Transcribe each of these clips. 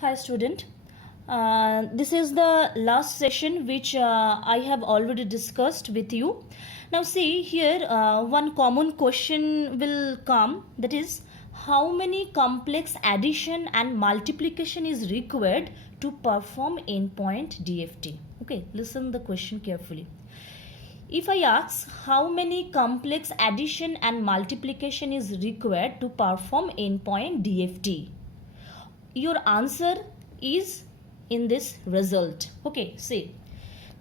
Hi student. This is the last session which I have already discussed with you. Now see here one common question will come, that is how many complex addition and multiplication is required to perform endpoint DFT. Okay, listen the question carefully. If I ask how many complex addition and multiplication is required to perform endpoint DFT, your answer is in this result. Okay, see,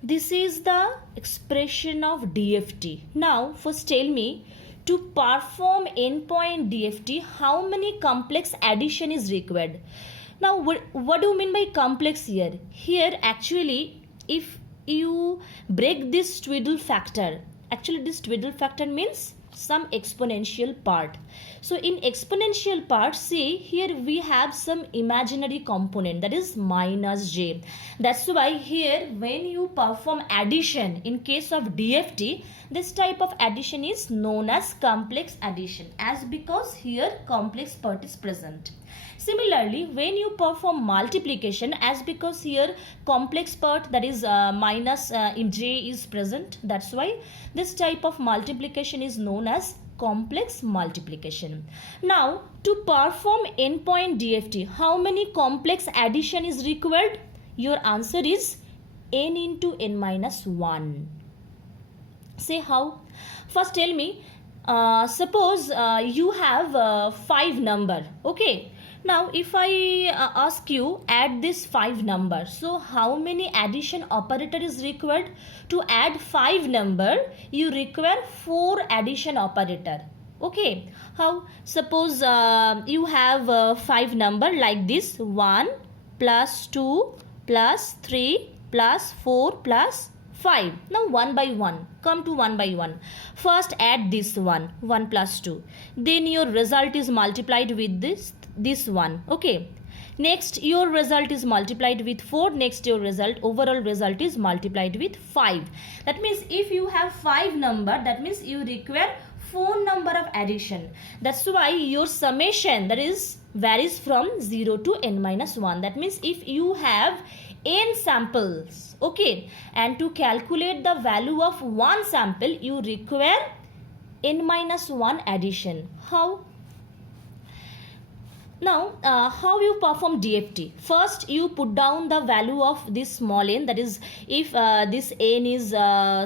this is the expression of DFT. Now first tell me, to perform endpoint DFT how many complex addition is required. Now what do you mean by complex here? Here actually if you break this twiddle factor, actually this twiddle factor means some exponential part. So in exponential part, see here we have some imaginary component, that is minus j. That's why here when you perform addition in case of DFT, this type of addition is known as complex addition, as because here complex part is present. Similarly, when you perform multiplication, as because here complex part, that is minus j is present, that's why this type of multiplication is known as complex multiplication. Now to perform endpoint DFT, how many complex addition is required? Your answer is n into n minus 1. Say how? First tell me, suppose you have 5 number. Okay, now if I ask you add this 5 number, so how many addition operator is required? To add 5 number you require 4 addition operator. Okay, how? Suppose you have 5 number like this: 1 plus 2 plus 3 plus 4 plus 5. Now one by one, come to one by one. First add this one, 1 plus 2. Then your result is multiplied with this one. Okay. Next your result is multiplied with 4. Next your overall result is multiplied with 5. That means if you have 5 number, that means you require 4 number of addition. That's why your summation, that is, varies from 0 to n minus 1. That means if you have n samples, okay, and to calculate the value of one sample you require n minus 1 addition. How? Now how you perform DFT? First you put down the value of this small n, that is if this n is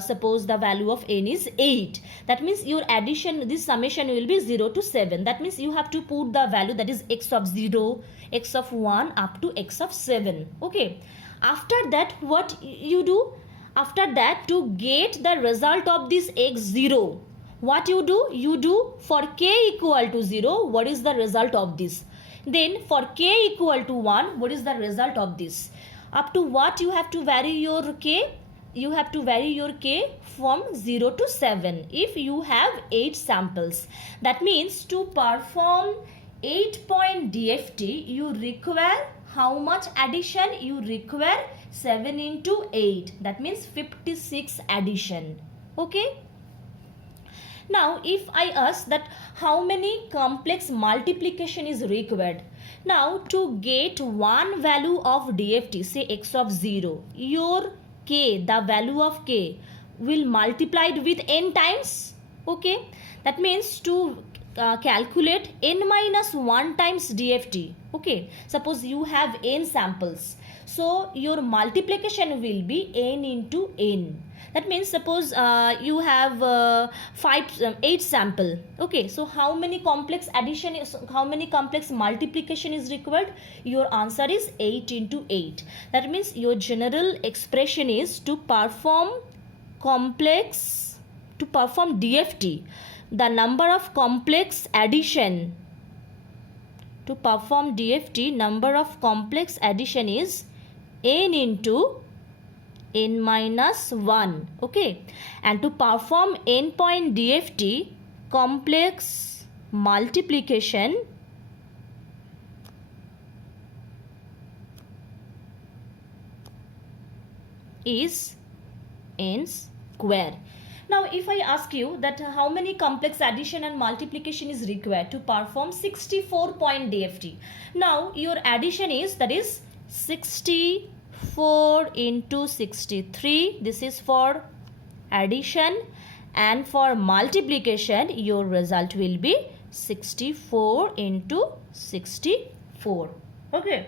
suppose the value of n is 8, that means your addition, this summation will be 0 to 7. That means you have to put the value, that is x of 0, x of 1 up to x of 7. Okay, after that what you do? After that, to get the result of this x0, what you do? You do for k equal to 0, what is the result of this? Then for k equal to 1, what is the result of this? Up to what you have to vary your k? You have to vary your k from 0 to 7 if you have 8 samples. That means to perform 8-point DFT, you require how much addition? You require 7 into 8. That means 56 addition. Okay. Now if I ask that how many complex multiplication is required. Now to get one value of DFT, say x of 0, your k, the value of k will multiplied with n times. Okay, that means to calculate n minus 1 times DFT. Okay, suppose you have n samples, so your multiplication will be n into n. That means suppose you have 8 sample. Okay, so how many complex addition is, how many complex multiplication is required? Your answer is 8 into 8. That means your general expression is to perform DFT, the number of complex addition. To perform DFT, number of complex addition is n into n minus 1. Okay, and to perform endpoint DFT, complex multiplication is n square. Now if I ask you that how many complex addition and multiplication is required to perform 64 point DFT. Now your addition is, that is 64 into 63. This is for addition, and for multiplication your result will be 64 into 64. Okay.